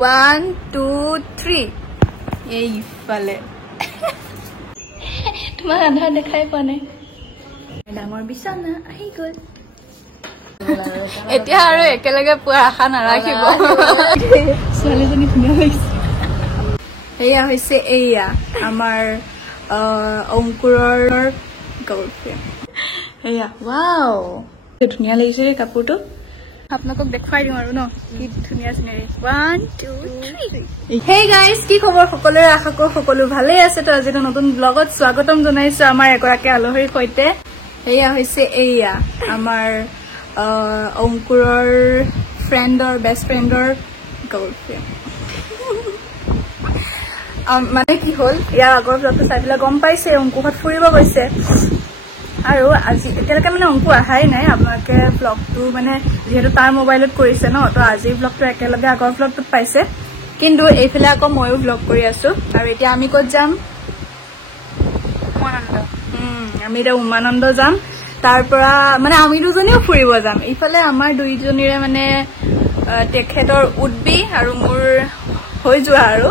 1 2 3 এইফালে তোমাৰ আধা দেখাই পোৱা নাই ডাঙৰ বিছনা আহি গ'ল এতিয়া আৰু একেলগে পুৰা আশা নাৰাখিব ছোৱালীজনী ধুনীয়া লাগিছে এয়া হৈছে এয়া আমাৰ অংকুৰৰ গাৰ্লফ্ৰেণ্ড এয়া ৱাও ধুনীয়া লাগিছে কাপোৰটো আপোনালোকক দেখুৱাই দিওঁ আৰু ন কি ধুনীয়া চিনেৰি 1 2 3 হেই গাইজ কি খবৰ সকলোৰে আশা কৰো সকলো ভালে আছে তো আজি নতুন ব্লগত স্বাগতম জনাইছো আমাৰ এগৰাকী আলহীৰ সৈতে এয়া হৈছে এয়া আমাৰ অংকুৰৰ ফ্ৰেণ্ডৰ বেষ্ট ফ্ৰেণ্ডৰ গাৰ্লফ্ৰেণ্ড মানে কি হ'ল ইয়াৰ আগৰ ব্লগটো চাই পেলাই গম পাইছে অংকুহঁত ফুৰিব গৈছে আৰু আজি এতিয়ালৈকে মানে অংকু আহাই নাই আপোনালোকে ব্লগটো মানে যিহেতু তাৰ মোবাইলত কৰিছে ন তো আজিৰ ব্লগটো একেলগে আগৰ ব্লগটোত পাইছে কিন্তু এইফালে আকৌ ময়ো ব্লগ কৰি আছো আৰু এতিয়া আমি ক'ত যাম উমানন্দ আমি এতিয়া উমানন্দ যাম তাৰ পৰা মানে আমি দুজনীও ফুৰিব যাম ইফালে আমাৰ দুইজনীৰে মানে তেখেতৰ উদ্বি আৰু মোৰ হৈ যোৱা আৰু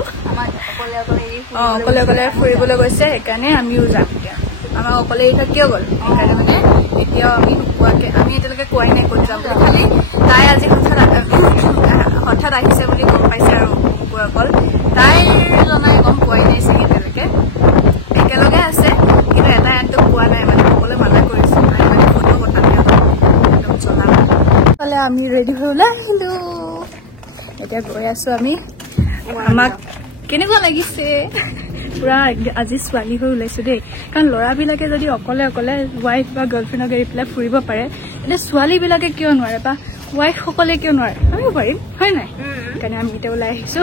অকলে অকলে ফুৰিবলৈ গৈছে সেইকাৰণে আমিও যাম এতিয়া আমাৰ অকলে এৰি থাকিও গ'ল সেইকাৰণে মানে এতিয়াও আমি নোপোৱাকে আমি এতিয়ালৈকে কোৱাই নাই ক'ত যাম বুলি খালি তাই আজি হঠাৎ আহিছে বুলি গম পাইছে আৰু অকল তাইৰ জনাই গম পোৱাই নাই চাগে এতিয়ালৈকে একেলগে আছে কিন্তু এটা এটো পোৱা নাই মানে সকলোৱে মানা কৰিছে আৰু মানে ফটো কটা একদম চলাম ফালে আমি ৰেডি হৈ ওলাই আহিলো এতিয়া গৈ আছো আমি আমাক কেনেকুৱা লাগিছে পুৰা আজি ছোৱালী হৈ ওলাইছো দেই কাৰণ ল'ৰাবিলাকে যদি অকলে অকলে ৱাইফ বা গাৰ্লফ্ৰেণ্ডক এৰি পেলাই ফুৰিব পাৰে তেন্তে ছোৱালীবিলাকে কিয় নোৱাৰে বা ৱাইফসকলে কিয় নোৱাৰে আমিও পাৰিম হয় নাই সেইকাৰণে আমি এতিয়া ওলাই আহিছো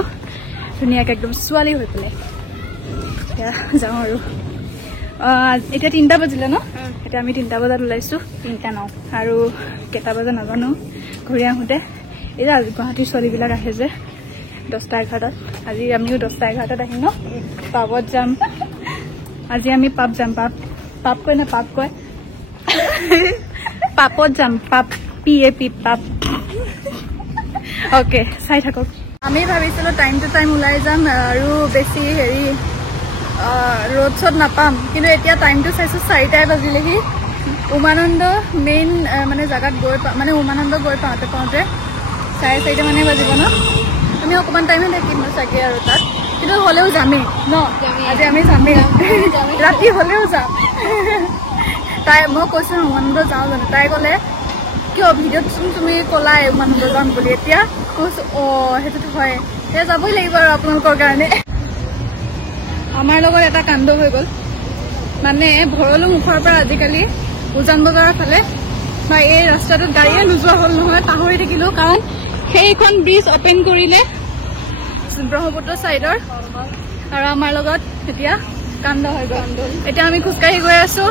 ধুনীয়াকৈ একদম ছোৱালী হৈ পেলাই এতিয়া যাওঁ আৰু এতিয়া 3টা বাজিলে ন এতিয়া আমি 3টা বজাত ওলাইছো 3টা ন আৰু কেইটা বজাত নাজানো ঘূৰি আহোঁতে এতিয়া আজি গুৱাহাটীৰ ছোৱালীবিলাক আহে যে 10টা 11টাত আজি আমিও 10টা 11টাত আহিম ন পাবত যাম আজি আমি পাপ যাম পাপ কয় না পাপ কয় পাপত যাম পাপ PAP পাপ অ'কে চাই থাকক আমি ভাবিছিলো টাইম টু টাইম ওলাই যাম আৰু বেছি হেৰি ৰোড শ্ব'ত নাপাম কিন্তু এতিয়া টাইমটো চাইছো 4টাই বাজিলেহি উমানন্দ মেইন মানে জেগাত গৈ মানে উমানন্দ গৈ পাওঁতে 4:30 মানে বাজিব ন আমি অকণমান টাইমে থাকিম চাগে আৰু তাত কিন্তু হ'লেও যামেই ন আজি আমি যামেই ৰাতি হ'লেও যাম তাই মই কৈছো উমানন্দ যাওঁ জানো তাই ক'লে কিয় ভিডিঅ'তচোন তুমি ক'লাই উমানন্দ যাম বুলি এতিয়া কৈছো সেইটোতো হয় সেয়া যাবই লাগিব আৰু আপোনালোকৰ কাৰণে আমাৰ লগত এটা কাণ্ড হৈ গ'ল মানে ভৰলু মুখৰ পৰা আজিকালি উজান বজাৰৰ ফালে বা এই ৰাস্তাটোত গাড়ীয়ে নোযোৱা হ'ল নহয় পাহৰি থাকিলো কাৰণ সেইখন ব্ৰিজ অপেন কৰিলে ব্ৰহ্মপুত্ৰ চাইডৰ আৰু আমাৰ লগত এতিয়া কাণ্ড হৈ গ'ল এতিয়া আমি খোজকাঢ়ি গৈ আছো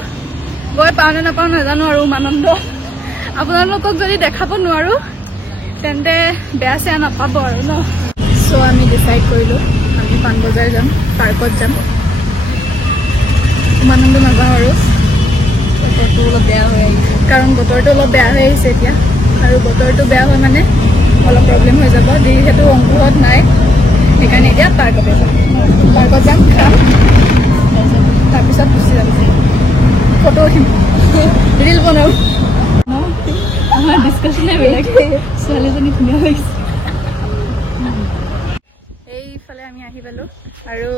গৈ পাওঁ নে নাপাওঁ নাজানো আৰু উমানন্দ আপোনালোকক যদি দেখাব নোৱাৰো তেন্তে বেয়া চেয়া নাপাব আৰু ন চ' আমি ডিচাইড কৰিলো আমি পাণবজাৰ যাম পাৰ্কত যাম উমানন্দ নাযাওঁ আৰু বতৰটো অলপ বেয়া হৈ আহিছে কাৰণ বতৰটো অলপ বেয়া হৈ আহিছে এতিয়া আৰু বতৰটো বেয়া হয় মানে অলপ প্ৰব্লেম হৈ যাব যিহেতু অংকুৰত নাই সেইকাৰণে এতিয়া পাৰ্কত যাম খাম তাৰপিছত গুচি যাম ফটো উঠিম ৰিল বনাম আমাৰ ডিছকাশ্যনে বেলেগ ছোৱালীজনী ধুনীয়া লাগিছে এইফালে আমি আহি পালো আৰু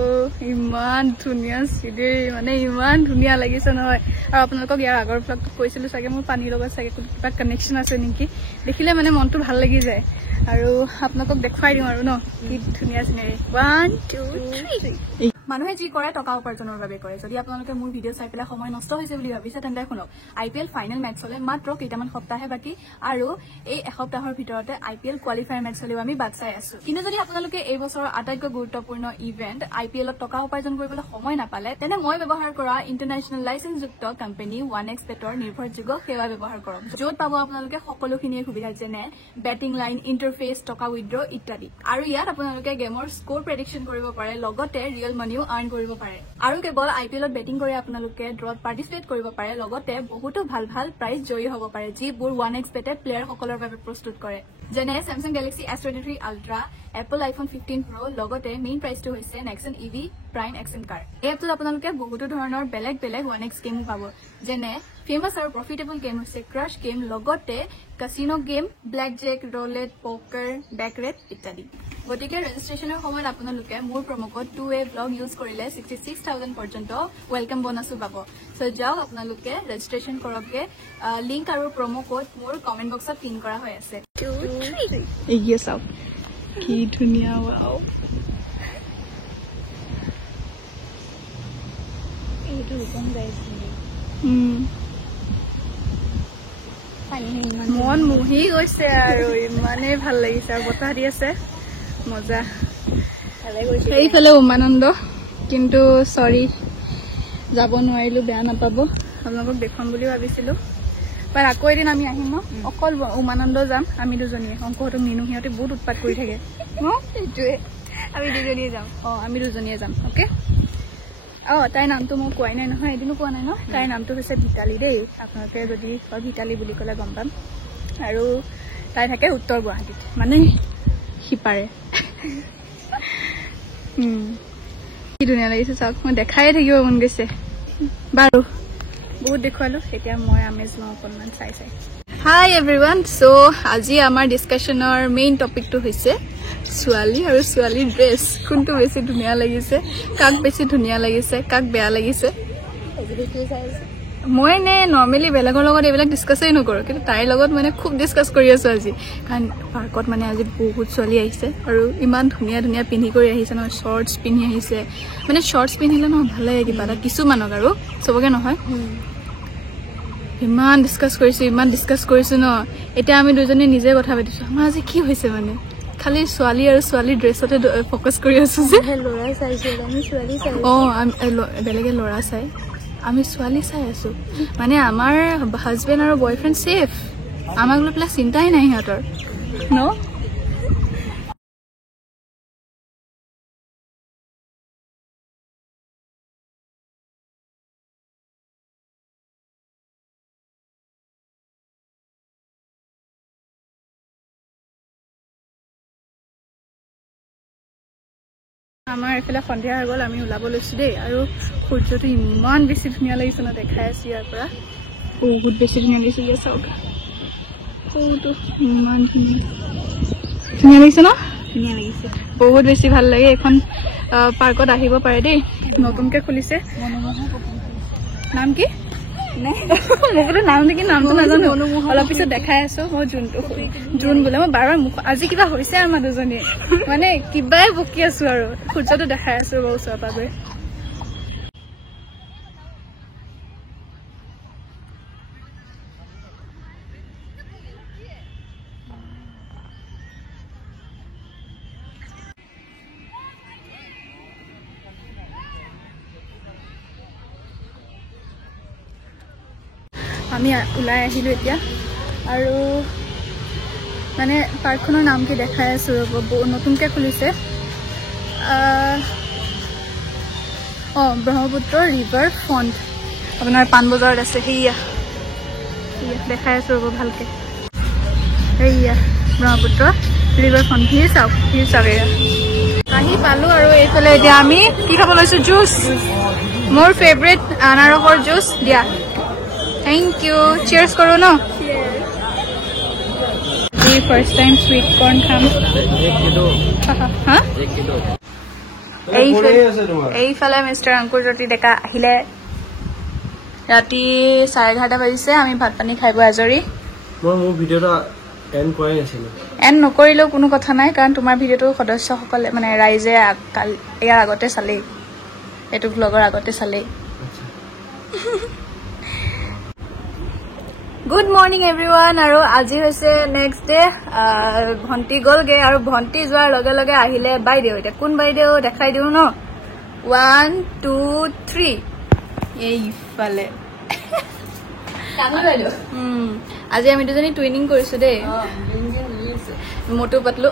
ইমান ধুনীয়া চিৰি মানে ইমান ধুনীয়া লাগিছে নহয় আৰু আপোনালোকক ইয়াৰ আগৰ ব্লগটোত কৈছিলো চাগে মোৰ পানীৰ লগত চাগে কিবা কানেকশ্যন আছে নেকি দেখিলে মানে মনটো ভাল লাগি যায় আৰু আপোনালোকক দেখুৱাই দিওঁ আৰু ন কি ধুনীয়া চিনেৰি 1 2 3 মানুহে যি কৰে টকা উপাৰ্জনৰ বাবে কৰে যদি আপোনালোকে মোৰ ভিডিঅ' চাই পেলাই সময় নষ্ট হৈছে বুলি ভাবিছে তেন্তে শুনক IPL ফাইনেল মেটচ হলে মাত্ৰ কেইটামান সপ্তাহে বাকী আৰু এই এসপ্তাহৰ ভিতৰতে IPL কোৱালিফায়াৰ মেটচ হলেও আমি বাট চাই আছো কিন্তু যদি আপোনালোকে এই বছৰৰ আটাইতকৈ গুৰুত্বপূৰ্ণ ইভেন্ট IPLত টকা উপাৰ্জন কৰিবলৈ সময় নাপালে তেনে মই ব্যৱহাৰ কৰা ইণ্টাৰনেশ্যনেল লাইচেন্সযুক্ত কোম্পানী 1xBetৰ নিৰ্ভৰযোগ্য সেৱা ব্যৱহাৰ কৰক য'ত পাব আপোনালোকে সকলোখিনিয়ে সুবিধা যেনে বেটিং লাইন ইণ্টাৰফেচ টকা উইথড্ৰ ইত্যাদি আৰু ইয়াত আপোনালোকে গেমৰ স্ক'ৰ প্ৰেডিকশ্যন কৰিব পাৰে লগতে ৰিয়েল মানিও আৰ্ন কৰিব পাৰে আৰু কেৱল IPLত বেটিং কৰি আপোনালোকে ড্ৰত পাৰ্টিচিপেট কৰিব পাৰে লগতে বহুতো ভাল ভাল প্ৰাইজ জয়ী হ'ব পাৰে যিবোৰ 1xBetে প্লেয়াৰসকলৰ বাবে প্ৰস্তুত কৰে যেনে Samsung Galaxy S23 Ultra, Apple iPhone 15 Pro, লগতে মেইন প্ৰাইচটো হৈছে Nexon EV Prime Accent Car। এই এপটোত আপোনালোকে বহুতো ধৰণৰ বেলেগ বেলেগ 1x গেম পাব, যেনে ফেমাস আৰু প্ৰফিটেবল গেম হৈছে ক্ৰাশ গেম, লগতে casino game, black Jack, Rowlatt, পোকাৰ, বেকৰেট ইত্যাদি। গতিকে ৰেজিষ্ট্ৰেচনৰ সময়ত আপোনালোকে মোৰ promo code 2A vlog use কৰিলে 66,000 পৰ্যন্ত ওয়েলকাম বোনাসো পাব। সো যাওক আপোনালোকে ৰেজিষ্ট্ৰেচন কৰকগে, লিংক আৰু প্ৰমো কোড মোৰ কমেন্ট বক্সত পিন কৰা হৈ আছে। 2 3 এই চাওক কি ধুনীয়া ওয়াও, এইটো কোন গাইছে মন মুহি গৈছে আৰু ইমানেই ভাল লাগিছে আৰু বতাহ দি আছে মজা। এইফালে উমানন্দ, কিন্তু সৰি যাব নোৱাৰিলো, বেয়া নাপাব, আপোনালোকক দেখুৱাম বুলি ভাবিছিলো। বাট আকৌ এদিন আমি আহিম, অকল উমানন্দ যাম আমি দুজনীয়ে। অংকহঁতক নিনো, সিহঁতে বহুত উৎপাত কৰি থাকে। সেইটোৱে আমি দুজনীয়ে যাম। আমি দুজনীয়ে যাম। অ'কে। তাইৰ নামটো মই কোৱাই নাই নহয়, এদিনো কোৱা নাই ন। তাইৰ নামটো হৈছে ভিতালী দেই, আপোনালোকে যদি ভিতালী বুলি ক'লে গম পাম। আৰু তাই থাকে উত্তৰ গুৱাহাটীত, মানে সিপাৰে। কি ধুনীয়া লাগিছে চাওক, মই দেখাই থাকিব মন গৈছে। বাৰু বহুত দেখুৱালো, এতিয়া মই আমেজ লওঁ অকণমান চাই চাই। হাই এভৰিৱান, চ' আজি আমাৰ ডিছকাশ্যনৰ মেইন টপিকটো হৈছে ছোৱালী আৰু ছোৱালীৰ ড্ৰেছ। কোনটো বেছি ধুনীয়া লাগিছে, কাক বেছি ধুনীয়া লাগিছে, কাক বেয়া লাগিছে। মই নে নৰ্মেলি বেলেগৰ লগত এইবিলাক ডিছকাছেই নকৰোঁ, কিন্তু তাইৰ লগত মানে খুব ডিছকাছ কৰি আছোঁ আজি। কাৰণ পাৰ্কত মানে আজি বহুত ছোৱালী আহিছে আৰু ইমান ধুনীয়া ধুনীয়া পিন্ধি কৰি আহিছে নহয়। শ্বৰ্টছ পিন্ধি আহিছে, মানে শ্বৰ্টছ পিন্ধিলে নহয় ভাল লাগে কিবা এটা, কিছুমানক আৰু চবকে নহয়। ইমান ডিছকাছ কৰিছোঁ ন। এতিয়া আমি দুজনী নিজে কথা পাতিছোঁ, আমাৰ আজি কি হৈছে মানে খালি ছোৱালী আৰু ছোৱালীৰ ড্ৰেছতে ফ'কাছ কৰি আছোঁ যে। বেলেগে ল'ৰা চাই, আমি ছোৱালী চাই আছোঁ। মানে আমাৰ হাজবেণ্ড আৰু বয়ফ্ৰেণ্ড ছেফ, আমাক লৈ পেলাই চিন্তাই নাই সিহঁতৰ ন। আমাৰ এইফালে সন্ধিয়া হৈ গ'ল, আমি ওলাব লৈছোঁ দেই। আৰু সূৰ্যটো ইমান বেছি ধুনীয়া লাগিছে ন, দেখাই আছোঁ ইয়াৰ পৰা বহুত বেছি ধুনীয়া লাগিছে। ইয়াৰ চাওক সৰুটো ইমান ধুনীয়া লাগিছে ন, ধুনীয়া লাগিছে, বহুত বেছি ভাল লাগে। এইখন পাৰ্কত আহিব পাৰে দেই, নতুনকৈ খুলিছে। নাম কি মই বোলো নাম নেকি, নামটো নাজানো, অলপ পিছত দেখাই আছো। মই জোন বোলে, মই বাৰ আজি কিবা হৈছে আমাৰ দুজনী, মানে কিবাই বকি আছো আৰু সূৰ্যটো দেখাই আছো বাৰু ওচৰৰ পৰা গৈ। আমি ওলাই আহিলোঁ এতিয়া, আৰু মানে পাৰ্কখনৰ নাম কি দেখাই আছোঁ, নতুনকৈ খুলিছে। ব্ৰহ্মপুত্ৰ ৰিভাৰ ফ্ৰণ্ট, আপোনাৰ পাণবজাৰত আছে। সেয়া দেখাই আছোঁ ৰ'ব ভালকৈ, সেয়া ব্ৰহ্মপুত্ৰ ৰিভাৰ ফ্ৰণ্ট। ভিৰ চাওক এয়া আহি পালোঁ। আৰু এইফালে এতিয়া আমি কি খাব লৈছোঁ, জুচ। মোৰ ফেভৰেট আনাৰসৰ জুচ দিয়া। থেংক ইউ, চিয়াৰ্ছ কৰোঁ ন। ফাৰ্ষ্ট টাইম সুইট কৰ্ণ খাম। এইফালে মিষ্টাৰ অংকুৰজ্যোতি ডেকা আহিলে। ৰাতি 11:30 বাজিছে, আমি ভাত পানী খাই বৈ আজৰি। এণ্ড নকৰিলেও কোনো কথা নাই, কাৰণ তোমাৰ ভিডিঅ'টো সদস্যসকলে মানে ৰাইজে ইয়াৰ আগতে চালেই, এইটো ভ্লগৰ আগতে চালেই। Good morning everyone. আৰু আজি হৈছে নেক্সট ডে। ভণ্টি গ'লগে, আৰু ভণ্টি যোৱাৰ লগে লগে আহিলে বাইদেউ। এতিয়া কোন বাইদেউ দেখাই দিওঁ ন। 1 2 3 এইফালে আজি আমি দুজনী টুইনিং কৰিছোঁ দেই, মটো পাতলো।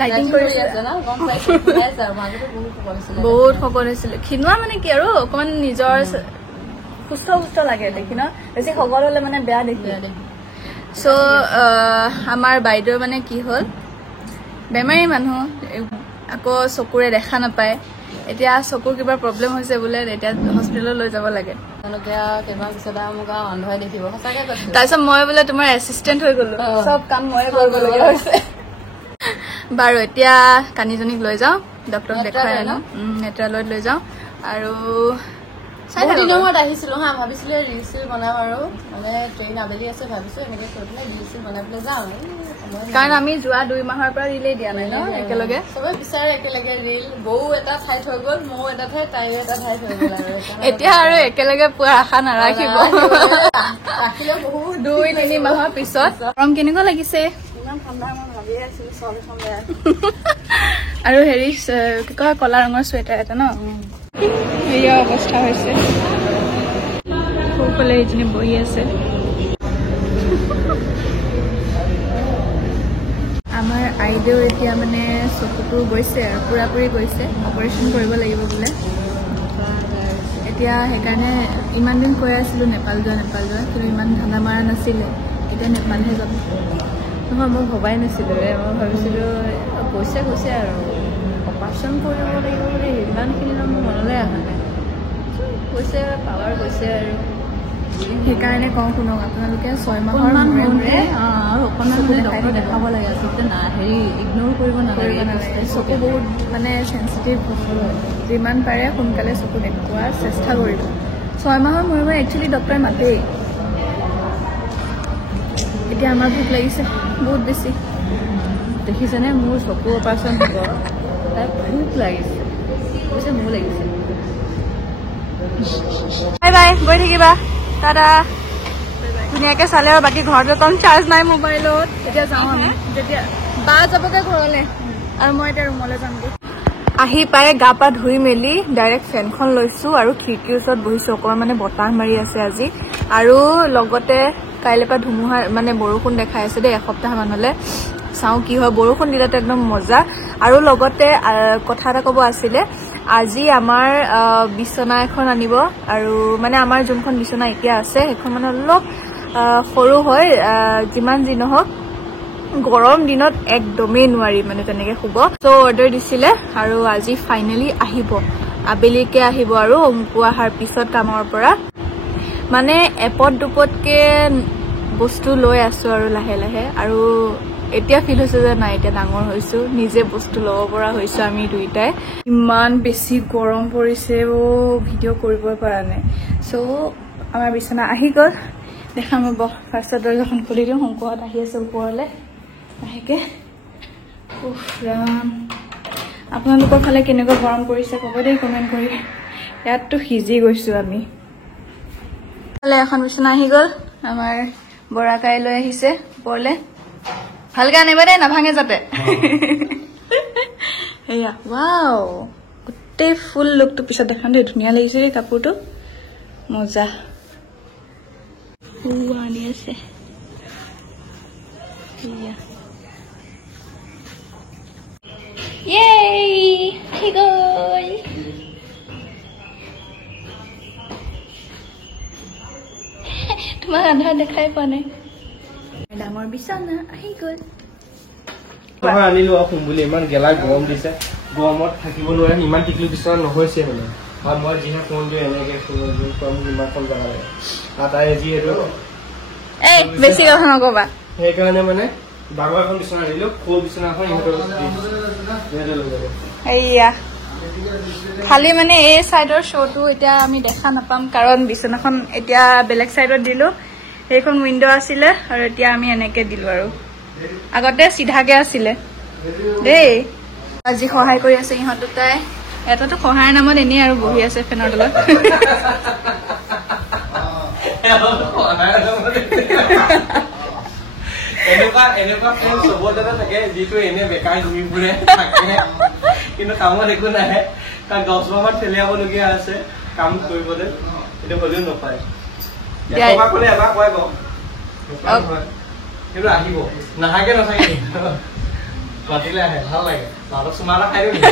ডাইটিং কৰিছে, বহুত শকত হৈছিলে। ক্ষীণোৱা মানে কি আৰু অকণমান নিজৰ সুস্থ সুস্থ লাগে দেখি ন বেছি সকল হলে মানে বেয়া দেখি সো আমাৰ বাইদেউ মানে কি হ'ল বেমাৰী মানুহ আকৌ চকুৰে দেখা নাপায় এতিয়া চকুৰ কিবা প্ৰব্লেম হৈছে বোলে এতিয়া হস্পিটেলত লৈ যাব লাগে তাৰপিছত মই বোলে তোমাৰ এছিষ্টেণ্ট হৈ গলো চব কাম ময়ে কৰিবলগীয়া হৈছে বাৰু এতিয়া কানিজনীক লৈ যাওঁ ডক্টৰক দেখাই আনো নেত্ৰালয়ত লৈ যাওঁ আৰু দিনত আহিছিলো হা ভাবিছিলো ৰিল চিল বনাম আৰু মানে ট্ৰেইন আবেলি আছে ভাবিছো এনেকে কৰি পেলাই ৰিল চিল বনাই পেলাই যাওঁ কাৰণ আমি যোৱা 2 মাহৰ পৰা ৰিলেই দিয়া নাই ন একেলগে চবে বিচাৰে একেলগে ৰিল বৌ এটা ঠাইত হৈ গ'ল মৌ এটা ঠাইত তাইও এটা ঠাইত হৈ গ'ল আৰু এতিয়া আৰু একেলগে পোৱাৰ আশা নাৰাখিব ৰাখিলে বহুত 2-3 মাহৰ পিছত গৰম কেনেকুৱা লাগিছে ইমান ঠাণ্ডা মই ভাবিয়ে আছিলো চল ঠাণ্ডা আৰু হেৰি কি কয় কলা ৰঙৰ চুৱেটাৰ এটা ন এয়া অৱস্থা হৈছে সৌফালে এইজনী বহি আছে আমাৰ আইদেউ এতিয়া মানে চকুটো গৈছে আৰু পুৰাপুৰি গৈছে অপাৰেশ্যন কৰিব লাগিব বোলে এতিয়া সেইকাৰণে ইমান দিন কৈ আছিলোঁ নেপাল যোৱা কিন্তু ইমান ধান্দা মৰা নাছিলে এতিয়া নেপালহে যাব নহয় মই ভবাই নাছিলোঁ মই ভাবিছিলোঁ গৈছে আৰু অপাৰেশ্যন কৰিব লাগিব বুলি ইমানখিনি মোৰ মনলৈ অহা নাই গৈছে পাৱাৰ গৈছে আৰু সেইকাৰণে কওঁ শুনক আপোনালোকে 6 মাহৰ মূৰে আৰু অকণমান মানে ডক্টৰ দেখাব লাগে আচলতে হেৰি ইগন'ৰ কৰিব নালাগে চকু বহুত মানে চেঞ্চিটিভ যিমান পাৰে সোনকালে চকু দেখুওৱাৰ চেষ্টা কৰিব 6 মাহৰ মূৰে একচুৱেলি ডক্টৰে মাতেই এতিয়া আমাৰ ভোক লাগিছে বহুত বেছি দেখিছেনে মোৰ চকু অপাৰেশ্যন হ'ব তাই ভোক লাগিছে কৈছে মোৰ লাগিছে বাই বাই গৈ থাকিবা দাদা ধুনীয়াকে চালে আৰু বাকী ঘৰত কম চাৰ্জ নাই মোবাইলত এতিয়া যাওঁ আমি যেতিয়া বা যাবগৈ ঘৰলৈ আৰু মই এতিয়া ৰুমলৈ যামগৈ আহি পাই গা পা ধুই মেলি ডাইৰেক্ট ফেনখন লৈছোঁ আৰু খিৰিকীৰ ওচৰত বহিছোঁ অকণমান মানে বতাহ মাৰি আছে আজি আৰু লগতে কাইলৈৰ পৰা ধুমুহা মানে বৰষুণ দেখাই আছে দেই এসপ্তাহমানলৈ চাওঁ কি হয় বৰষুণ দিলেতো একদম মজা আৰু লগতে কথা এটা ক'ব আছিলে আজি আমাৰ বিছনা এখন আনিব আৰু মানে আমাৰ যোনখন বিছনা এতিয়া আছে সেইখন মানে অলপ সৰু হয় যিমান যি নহওক গৰম দিনত একদমেই নোৱাৰি মানে তেনেকৈ শুব চ' অৰ্ডাৰ দিছিলে আৰু আজি ফাইনেলি আহিব আবেলিকে আহিব আৰু অংকু অহাৰ পিছত কামৰ পৰা মানে এপদ দুপদকে বস্তু লৈ আছোঁ আৰু লাহে লাহে আৰু এতিয়া ফিল হৈছে যে নাই এতিয়া ডাঙৰ হৈছোঁ নিজে বস্তু ল'ব পৰা হৈছোঁ আমি দুইটাই ইমান বেছি গৰম পৰিছে ভিডিঅ' কৰিবই পৰা নাই চ' আমাৰ বিছনা আহি গ'ল দেখাম ৰ'ব ফাৰ্ষ্টত দৰ্জাখন খুলি দিওঁ শংকুহঁত আহি আছে ওপৰলৈ লাহেকৈ ৰাম আপোনালোকৰ ফালে কেনেকুৱা গৰম পৰিছে ক'ব দেই কমেণ্ট কৰি ইয়াততো সিজি গৈছোঁ আমি এখন বিছনা আহি গ'ল আমাৰ বৰাকাই লৈ আহিছে ওপৰলৈ ভালকৈ আনিবা দেই নাভাঙে যাতে এয়া ৱাও গোটেই ফুল লুকটো পিছত দেখাম দেই ধুনীয়া লাগিছে দেই কাপোৰটো মজা আনি আছে তোমাক আন্ধাৰ দেখাই পোৱা নাই ডাঙৰ বিছনা আহি গ'ল আনিলো শুম বুলি ইমান গেলা গৰম দিছে গৰমত থাকিব নোৱাৰে ইমান টিকলি বিচনা নহৈছে মানে আৰু মই যিহে ফোন দিওঁ এনেকৈ ইমানখন জেগা লাগে আৰু তাই যিহেতু এই বেছি কথা নকবা সেইকাৰণে মানে ডাঙৰ এখন বিচনা আনিলো সৰু বিচনাখন ইহঁতৰ লৈ যাব এয়া খালি মানে এই চাইডৰ শ্ব'টো এতিয়া আমি দেখা নাপাম কাৰণ বিচনাখন এতিয়া বেলেগ চাইডত দিলোঁ সেইখন উইণ্ড' আছিলে আৰু এতিয়া আমি এনেকৈ দিলোঁ আৰু আগতে চিধাকৈ আছিলে দেই আজি সহায় কৰি আছে ইহঁত দুটাই এটাতো সহায়ৰ নামত এনেই আৰু বহি আছে ফেনৰ তলত এনেকুৱা ফোন চবতে থাকে যিটো এনে বেকাৰ ঘূৰি ফুৰে কিন্তু কামত একো নাহে কাৰণ 10 মাহত থেলিয়াবলগীয়া আছে কাম কৰিবলৈ এইটো হ'লেও নাপায় এবাৰ ক'লে এবাৰ কয় বাৰু কিন্তু আহিব নাহাকে নাথাকে মাতিলে আহে ভাল লাগে চুমা এটা খাই দিওঁ